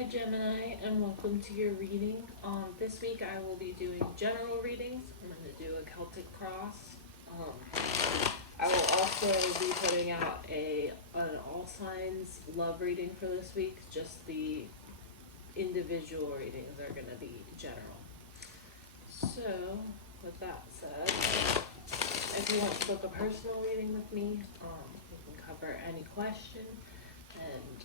Hi Gemini, and welcome to your reading. This week I will be doing general readings. I'm going to do a Celtic Cross. I will also be putting out an all signs love reading for this week. Just the individual readings are going to be general. So, with that said, if you want to book a personal reading with me, you can cover any question, and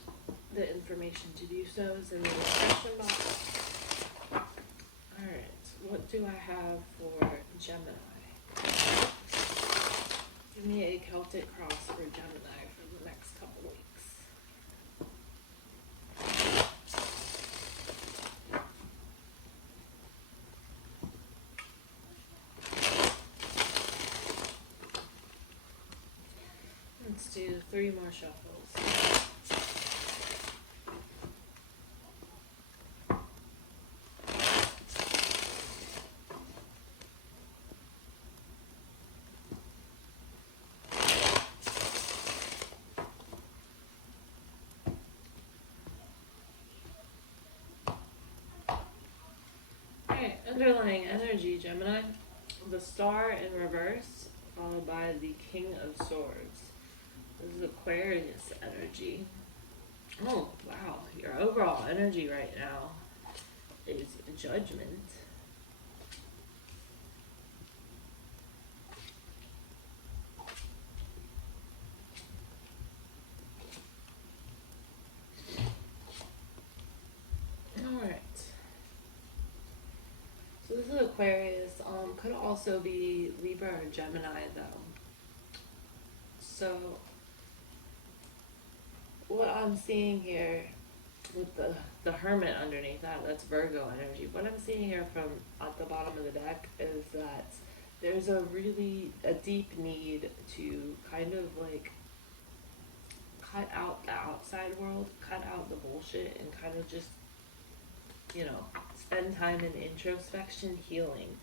the information to do so is in the description box. Alright, what do I have for Gemini? Give me a Celtic Cross for Gemini for the next couple weeks. Let's do 3 more shuffles. Alright, underlying energy, Gemini. The Star in reverse, followed by the King of Swords. This is Aquarius energy. Oh, wow. Your overall energy right now is Judgment. Alright. So this is Aquarius. Could also be Libra or Gemini though. So what I'm seeing here with the Hermit underneath that's Virgo energy. What I'm seeing here from at the bottom of the deck is that there's a deep need to kind of like cut out the outside world, cut out the bullshit, and kind of just, spend time in introspection, healing.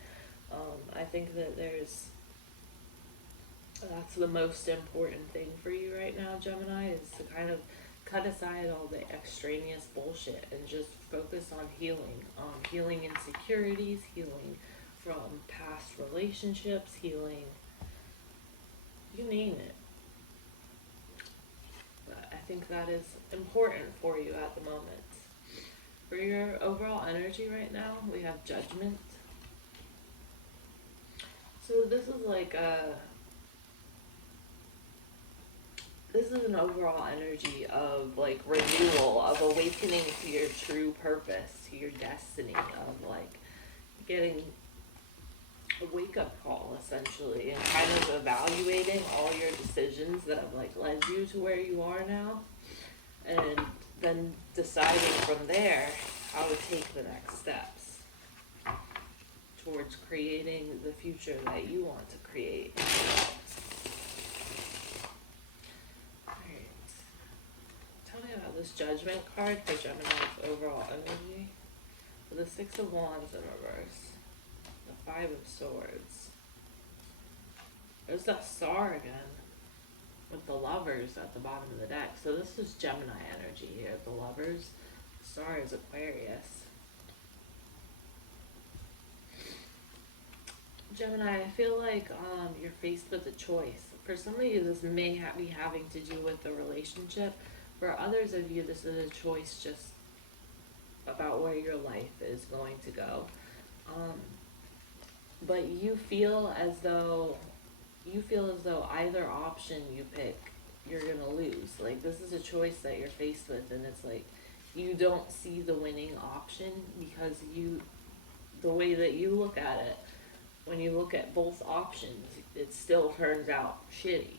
I think that that's the most important thing for you right now, Gemini, is to kind of cut aside all the extraneous bullshit and just focus on healing. Healing insecurities, healing from past relationships, healing, you name it. But I think that is important for you at the moment. For your overall energy right now, we have Judgment. So this is an overall energy of like renewal, of awakening to your true purpose, to your destiny, of like getting a wake-up call essentially, and kind of evaluating all your decisions that have like led you to where you are now, and then deciding from there how to take the next steps towards creating the future that you want to create. Alright. Tell me about this Judgment card for Gemini's overall energy. For the 6 of Wands in reverse. The 5 of Swords. There's that Star again, with the Lovers at the bottom of the deck. So this is Gemini energy here. The Lovers. The Star is Aquarius. Gemini, I feel like you're faced with a choice. For some of you, this may be having to do with the relationship. For others of you, this is a choice just about where your life is going to go. But you feel as though either option you pick, you're gonna lose. Like, this is a choice that you're faced with, and it's like you don't see the winning option because the way that you look at it, when you look at both options, it still turns out shitty.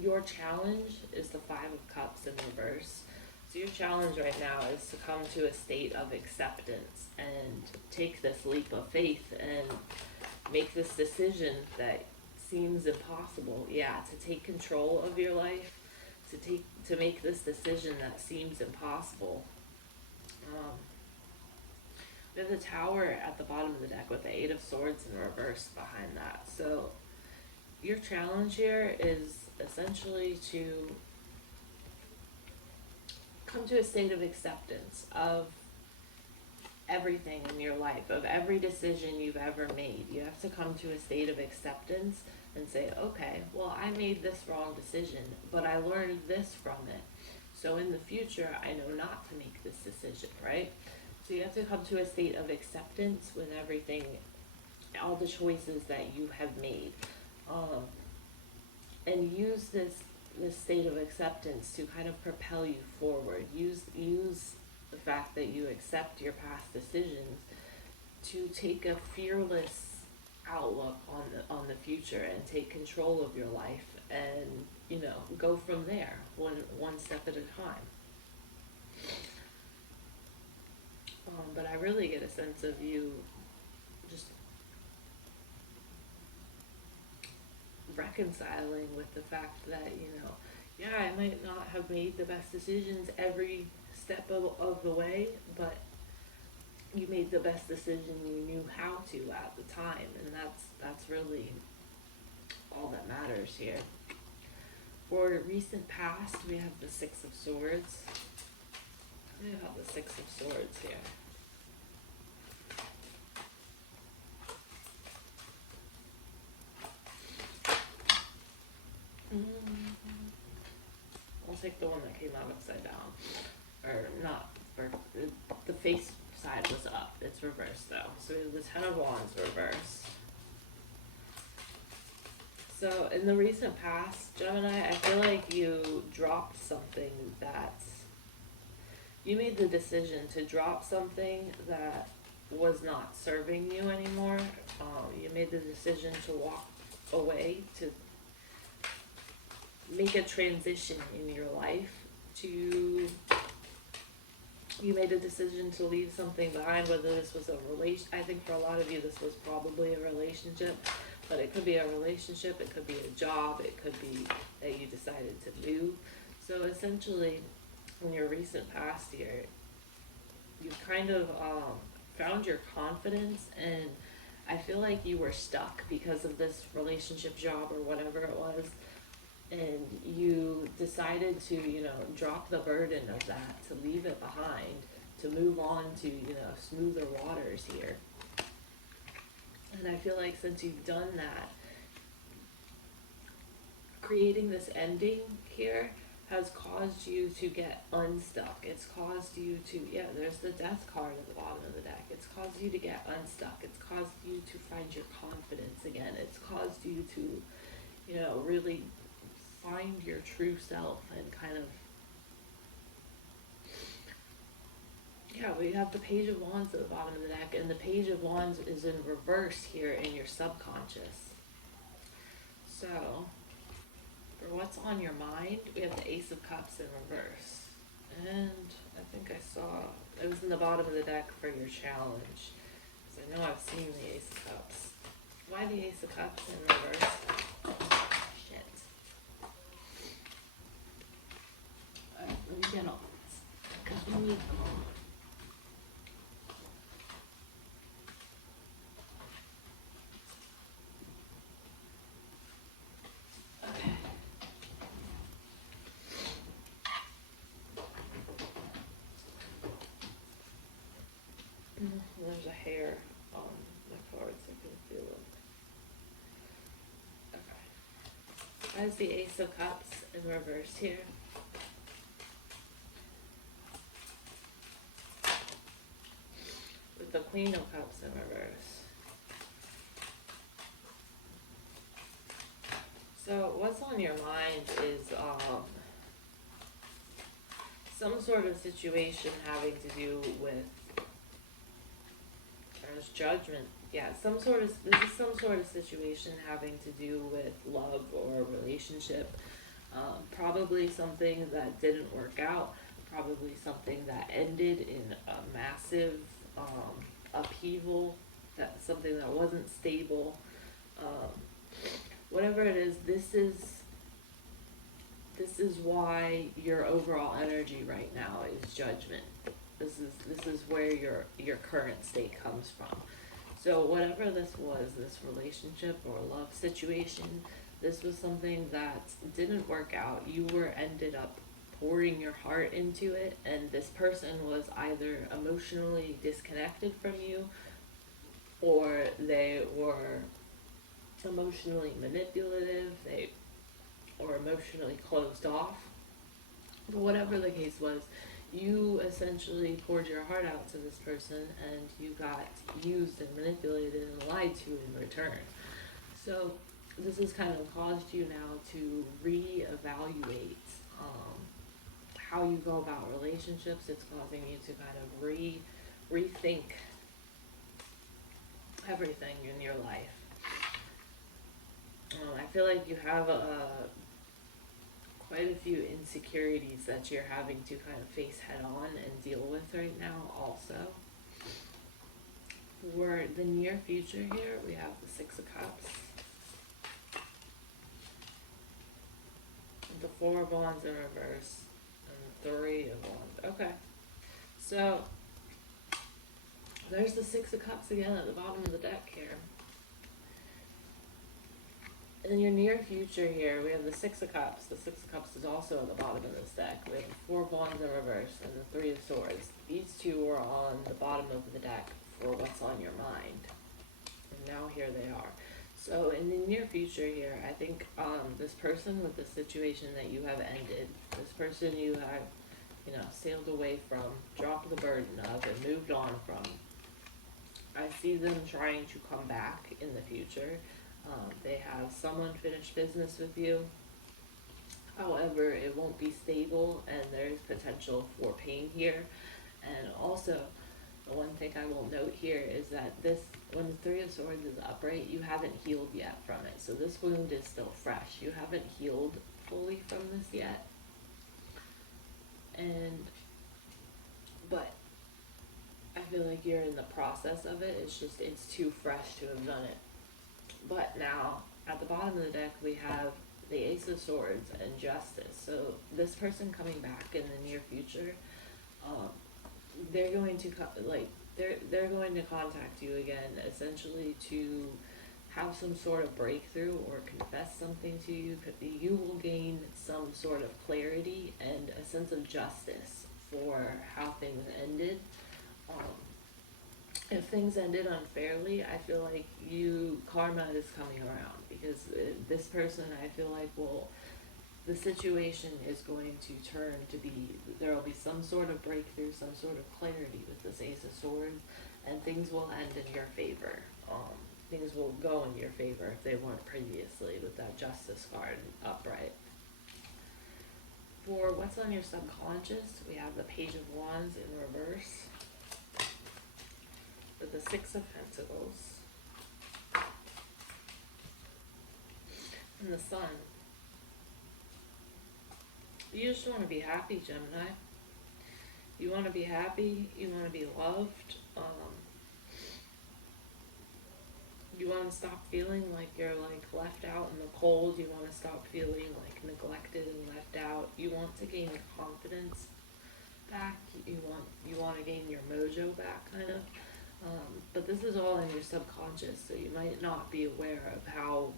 Your challenge is the 5 of Cups in reverse. So your challenge right now is to come to a state of acceptance and take this leap of faith and make this decision that seems impossible. Yeah, to take control of your life, to make this decision that seems impossible. There's a Tower at the bottom of the deck with the 8 of Swords in reverse behind that. So your challenge here is essentially to come to a state of acceptance of everything in your life, of every decision you've ever made. You have to come to a state of acceptance and say, okay, well, I made this wrong decision, but I learned this from it. So in the future, I know not to make this decision, right? So you have to come to a state of acceptance with everything, all the choices that you have made. And use this state of acceptance to kind of propel you forward. Use the fact that you accept your past decisions to take a fearless outlook on the future and take control of your life, and go from there, one step at a time. But I really get a sense of you just reconciling with the fact that I might not have made the best decisions every step of the way, but you made the best decision you knew how to at the time, and that's really all that matters here. For recent past, we have the Six of Swords. We have the Six of Swords here. I'll take the one that came out upside down. Or not, the face side was up. It's reversed though. So we have the Ten of Wands reversed. So in the recent past, Gemini, I feel like you dropped something you made the decision to drop something that was not serving you anymore. You made the decision to walk away, to make a transition in your life, you made a decision to leave something behind, whether this was a relation. I think for a lot of you this was probably a relationship, but it could be a relationship, it could be a job, it could be that you decided to move. So essentially, in your recent past year, you kind of found your confidence, and I feel like you were stuck because of this relationship, job, or whatever it was, and you decided to, drop the burden of that, to leave it behind, to move on to, smoother waters here. And I feel like since you've done that, creating this ending here has caused you to get unstuck. It's caused you to, there's the Death card at the bottom of the deck. It's caused you to get unstuck. It's caused you to find your confidence again. It's caused you to, really find your true self and kind of, we have the Page of Wands at the bottom of the deck, and the Page of Wands is in reverse here in your subconscious. So, for what's on your mind, we have the Ace of Cups in reverse. And I think I saw, it was in the bottom of the deck for your challenge. Because I know I've seen the Ace of Cups. Why the Ace of Cups in reverse? Shit. Alright, let me get all this. Because we need them all. There's a hair on the cards, I can feel it. Okay. As the Ace of Cups in reverse here. With the Queen of Cups in reverse. So what's on your mind is some sort of situation having to do with, there's judgment. Yeah, this is some sort of situation having to do with love or relationship. Probably something that didn't work out. Probably something that ended in a massive upheaval. Something that wasn't stable. Whatever it is, this is why your overall energy right now is judgment. This is where your current state comes from. So whatever this was, this relationship or love situation, this was something that didn't work out. You ended up pouring your heart into it, and this person was either emotionally disconnected from you, or they were emotionally manipulative, or emotionally closed off. But whatever the case was, you essentially poured your heart out to this person, and you got used and manipulated and lied to in return. So this has kind of caused you now to reevaluate how you go about relationships. It's causing you to kind of rethink everything in your life. I feel like you have quite a few insecurities that you're having to kind of face head on and deal with right now also. For the near future here, we have the Six of Cups, the Four of Wands in reverse, and the Three of Wands. Okay, so there's the Six of Cups again at the bottom of the deck here. In your near future here, we have the Six of Cups. The Six of Cups is also at the bottom of this deck. We have the Four of Wands in reverse and the Three of Swords. These two are on the bottom of the deck for what's on your mind. And now here they are. So in the near future here, I think this person with the situation that you have ended, this person you have, sailed away from, dropped the burden of, and moved on from, I see them trying to come back in the future. They have some unfinished business with you. However, it won't be stable, and there's potential for pain here. And also, the one thing I will note here is that when the Three of Swords is upright, you haven't healed yet from it. So this wound is still fresh. You haven't healed fully from this yet. But I feel like you're in the process of it. It's too fresh to have done it. But now, at the bottom of the deck, we have the Ace of Swords and Justice. So this person coming back in the near future, they're going to they're going to contact you again, essentially to have some sort of breakthrough or confess something to you. You will gain some sort of clarity and a sense of justice for how things ended. If things ended unfairly, I feel like karma is coming around, because this person, I feel like, the situation is going to turn to be, there will be some sort of breakthrough, some sort of clarity with this Ace of Swords, and things will end in your favor. Things will go in your favor if they weren't previously, with that Justice card upright. For what's on your subconscious, we have the Page of Wands in reverse, with the Six of Pentacles, and the Sun. You just want to be happy, Gemini. You want to be happy. You want to be loved. You want to stop feeling like you're left out in the cold. You want to stop feeling neglected and left out. You want to gain your confidence back. You want to gain your mojo back, kind of. But this is all in your subconscious, so you might not be aware of how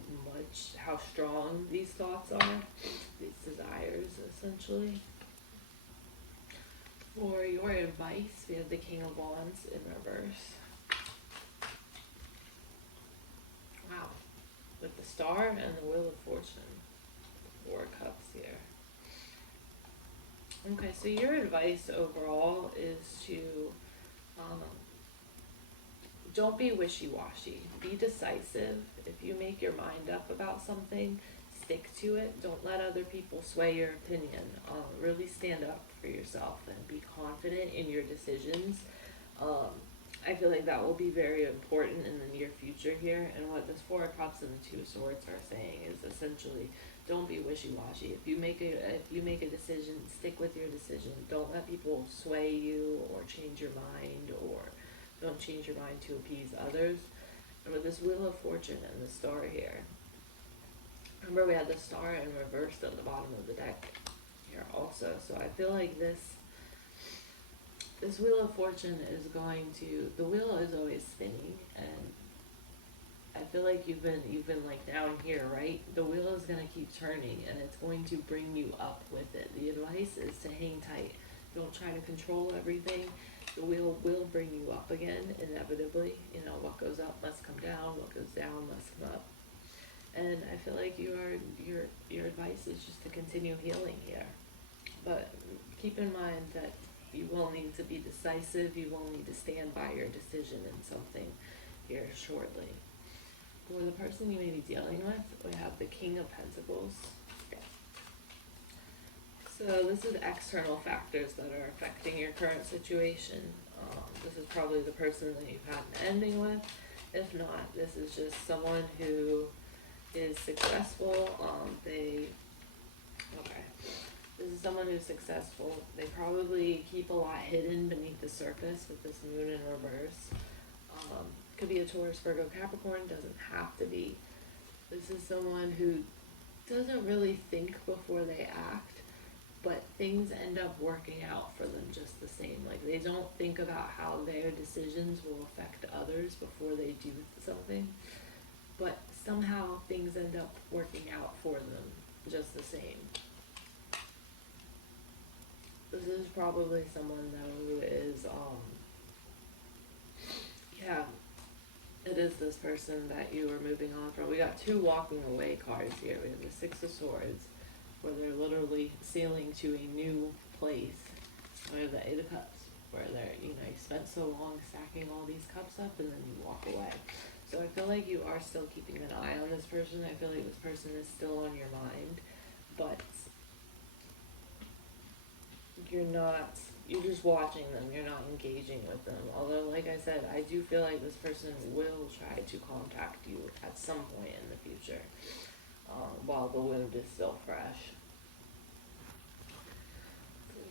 strong these thoughts are, these desires, essentially. For your advice, we have the King of Wands in reverse. Wow. With the Star and the Wheel of Fortune. 4 cups here. Okay, so your advice overall is to don't be wishy-washy. Be decisive. If you make your mind up about something, stick to it. Don't let other people sway your opinion. Really stand up for yourself and be confident in your decisions. I feel like that will be very important in the near future here. And what this Four of Cups and the Two of Swords are saying is essentially, don't be wishy-washy. If you make a decision, stick with your decision. Don't let people sway you or change your mind, or don't change your mind to appease others. And with this Wheel of Fortune and the Star here, remember we had the Star in reverse at the bottom of the deck here also. So I feel like this Wheel of Fortune is the wheel is always spinning, and I feel like you've been like down here, right? The wheel is gonna keep turning, and it's going to bring you up with it. The advice is to hang tight. Don't try to control everything. The wheel will bring you up again, inevitably. You know, what goes up must come down. What goes down must come up. And I feel like your advice is just to continue healing here. But keep in mind that you will need to be decisive. You will need to stand by your decision in something here shortly. For the person you may be dealing with, we have the King of Pentacles. So this is external factors that are affecting your current situation. This is probably the person that you've had an ending with. If not, this is just someone who is successful. This is someone who's successful. They probably keep a lot hidden beneath the surface with this moon in reverse. Could be a Taurus, Virgo, Capricorn, doesn't have to be. This is someone who doesn't really think before they act, but things end up working out for them just the same. Like, they don't think about how their decisions will affect others before they do something, but somehow things end up working out for them just the same. This is probably someone who is, it is this person that you are moving on from. We got two walking away cards here. We have the Six of Swords, where they're literally sailing to a new place. We have the Eight of Cups, where they're, you spent so long stacking all these cups up and then you walk away. So I feel like you are still keeping an eye on this person. I feel like this person is still on your mind, but you're just watching them, you're not engaging with them. Although, like I said, I do feel like this person will try to contact you at some point in the future, while the wound is still fresh.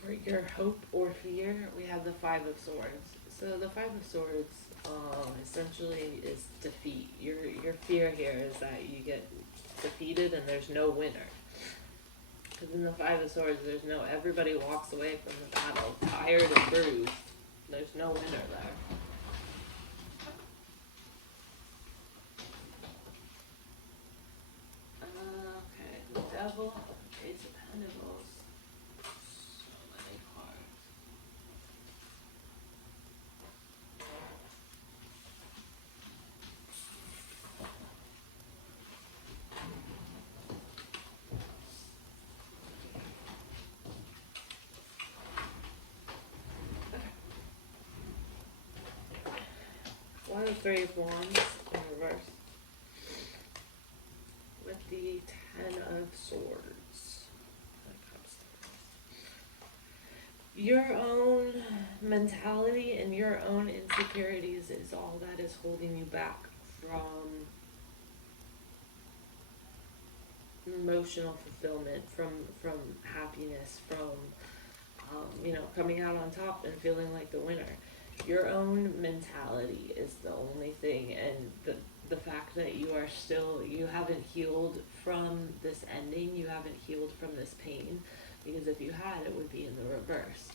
For your hope or fear, we have the Five of Swords. So the Five of Swords essentially is defeat. Your fear here is that you get defeated and there's no winner. Because in the Five of Swords, everybody walks away from the battle tired and bruised. There's no winner there. Okay, the Devil, Ace of Pentacles. So many cards. One of the Three of Wands in reverse. With the Ten of Swords. Your own mentality and your own insecurities is all that is holding you back from emotional fulfillment, from happiness, from coming out on top and feeling like the winner. Your own mentality is the only thing, and the fact that you haven't healed from this ending, you haven't healed from this pain, because if you had, it would be in the reverse.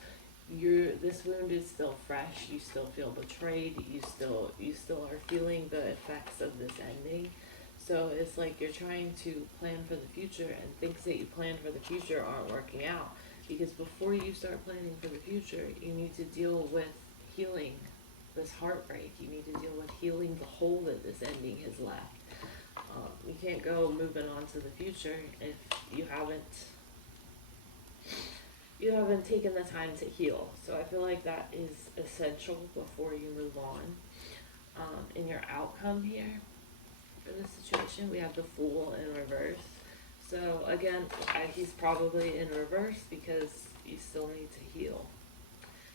This wound is still fresh, you still feel betrayed, you still are feeling the effects of this ending. So it's like you're trying to plan for the future, and things that you planned for the future aren't working out, because before you start planning for the future, you need to deal with healing this heartbreak. You need to deal with healing the hole that this ending has left. You can't go moving on to the future if you haven't taken the time to heal. So I feel like that is essential before you move on. In your outcome here for this situation, we have the Fool in reverse. So again, he's probably in reverse because you still need to heal.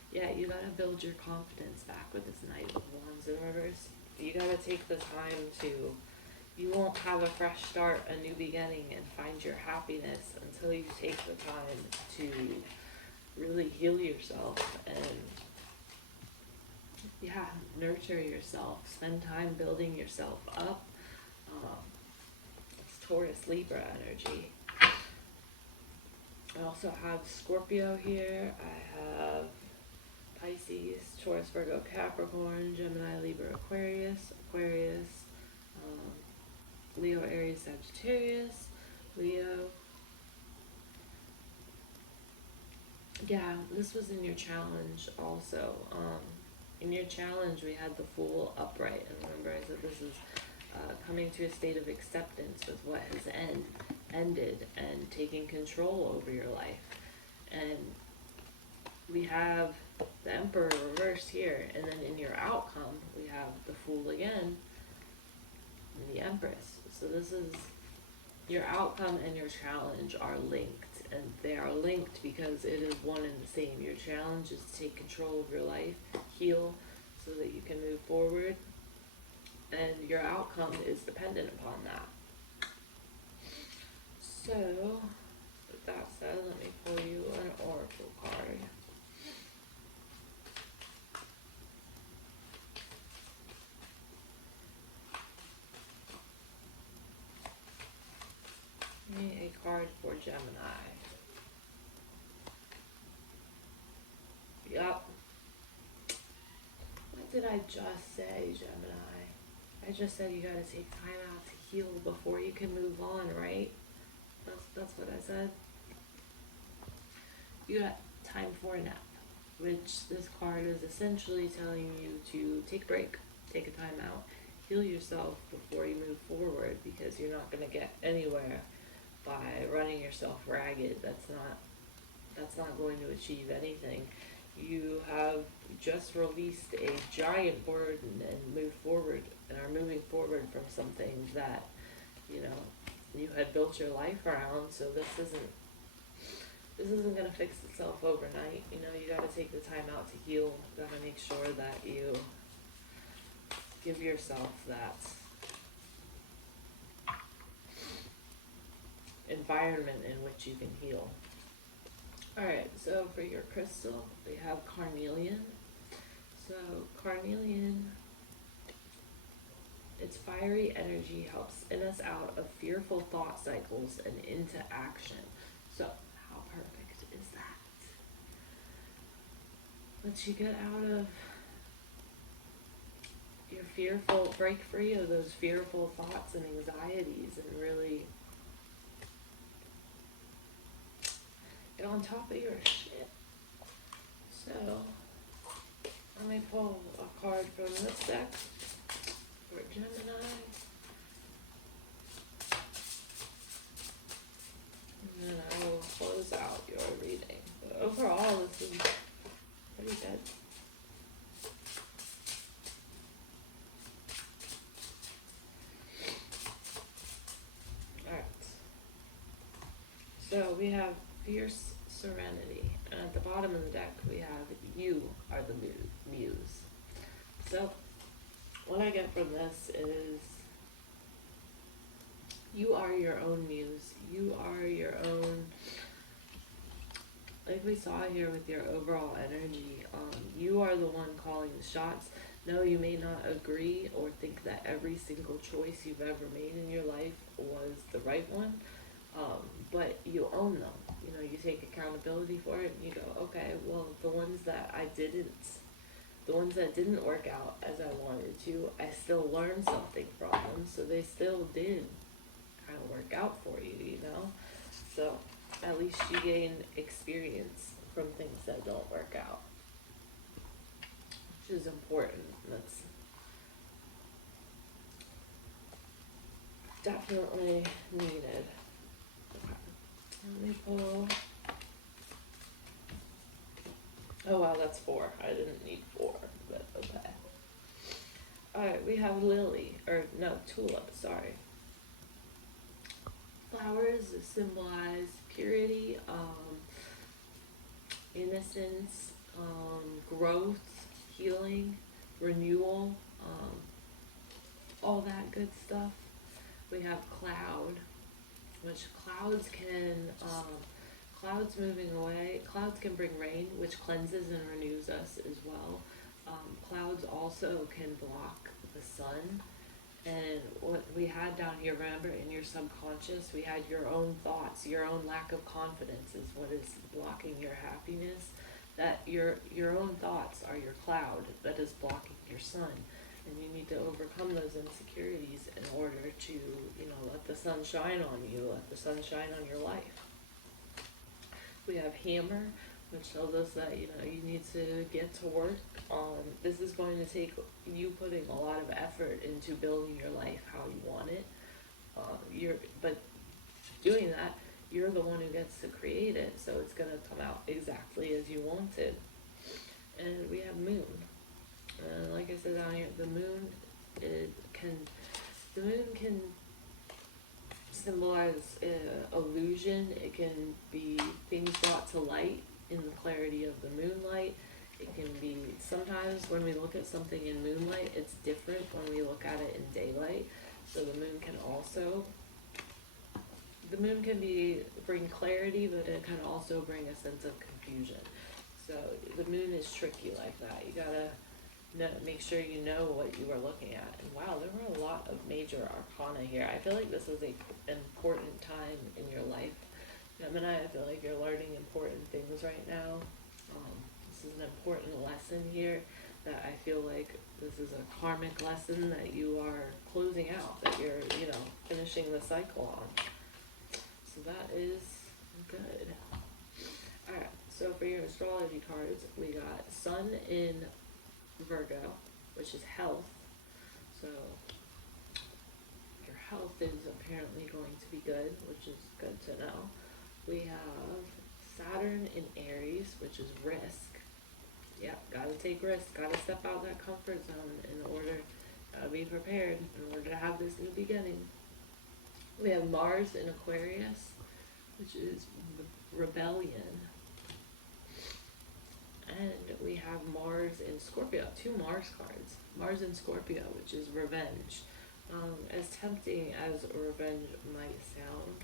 Yeah, you gotta build your confidence back with this Knight of Wands in reverse. You gotta take the time you won't have a fresh start, a new beginning, and find your happiness until you take the time to really heal yourself and, nurture yourself. Spend time building yourself up. It's Taurus, Libra energy. I also have Scorpio here. I have Pisces, Taurus, Virgo, Capricorn, Gemini, Libra, Aquarius, Leo, Aries, Sagittarius, Leo. Yeah, this was in your challenge also. In your challenge, we had the Fool upright, and remember I said this is coming to a state of acceptance with what has ended and taking control over your life. And we have the Emperor reversed here, and then in your outcome, we have the Fool again, and the Empress. So this is, your outcome and your challenge are linked, and they are linked because it is one and the same. Your challenge is to take control of your life, heal, so that you can move forward, and your outcome is dependent upon that. So, with that said, let me pull you an oracle card. Give me a card for Gemini. Yup. What did I just say, Gemini? I just said you gotta take time out to heal before you can move on, right? That's what I said. You got time for a nap, which this card is essentially telling you to take a break, take a time out, heal yourself before you move forward, because you're not gonna get anywhere by running yourself ragged. That's not going to achieve anything. You have just released a giant burden and moved forward, and are moving forward from something that, you know, you had built your life around. So this isn't gonna fix itself overnight. You know, you gotta take the time out to heal. You gotta make sure that you give yourself that environment in which you can heal. Alright, so for your crystal, we have carnelian. So carnelian, its fiery energy helps in us out of fearful thought cycles and into action. So how perfect is that? Lets you get out of your fearful, break free of those fearful thoughts and anxieties, and really get on top of your shit. So, let me pull a card from this deck for Gemini. And then I will close out your reading. But overall, this is pretty good. Alright. So we have fierce serenity, and at the bottom of the deck we have you are the muse. So what I get from this is you are your own muse. You are your own, like we saw here with your overall energy, you are the one calling the shots. No, you may not agree or think that every single choice you've ever made in your life was the right one, but you own them. You know, you take accountability for it, and you go, okay, well, the ones that didn't work out as I wanted to, I still learned something from them, so they still did kind of work out for you, you know? So at least you gain experience from things that don't work out, which is important. That's definitely needed. Let me pull. Oh wow, that's 4. I didn't need 4, but okay. Alright, we have tulip, sorry. Flowers symbolize purity, innocence, growth, healing, renewal, all that good stuff. We have cloud, which clouds moving away. Clouds can bring rain, which cleanses and renews us as well. Clouds also can block the sun. And what we had down here, remember, in your subconscious, we had your own thoughts, your own lack of confidence is what is blocking your happiness. That your own thoughts are your cloud that is blocking your sun. And you need to overcome those insecurities in order to, let the sun shine on you, let the sun shine on your life. We have Hammer, which tells us that, you need to get to work on, this is going to take you putting a lot of effort into building your life how you want it. But doing that, you're the one who gets to create it, so it's going to come out exactly as you wanted. And we have Moon. Like I said down here, the moon can symbolize illusion. It can be things brought to light in the clarity of the moonlight. It can be, sometimes when we look at something in moonlight, it's different when we look at it in daylight. So the moon can bring clarity, but it can also bring a sense of confusion. So the moon is tricky like that. You gotta make sure you know what you are looking at. And wow, there were a lot of major arcana here. I feel like this is an important time in your life. Gemini, I feel like you're learning important things right now. This is an important lesson here that I feel like this is a karmic lesson that you are closing out, that you're, finishing the cycle on. So that is good. Alright, so for your astrology cards, we got Sun in Virgo, which is health. So your health is apparently going to be good, which is good to know. We have Saturn in Aries, which is risk. Yeah, gotta take risks, gotta step out that comfort zone gotta be prepared in order to have this new beginning. We have Mars in Aquarius, which is rebellion. And we have Mars in Scorpio, 2 Mars cards. Mars in Scorpio, which is revenge. As tempting as revenge might sound,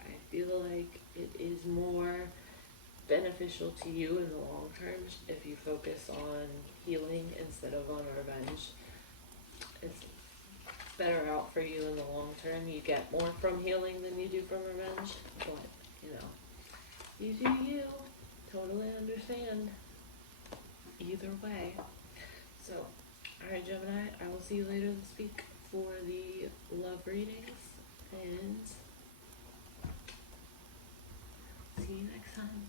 I feel like it is more beneficial to you in the long term if you focus on healing instead of on revenge. It's better out for you in the long term. You get more from healing than you do from revenge, but you do you. Totally understand. Either way. So, alright Gemini, I will see you later this week for the love readings, and see you next time.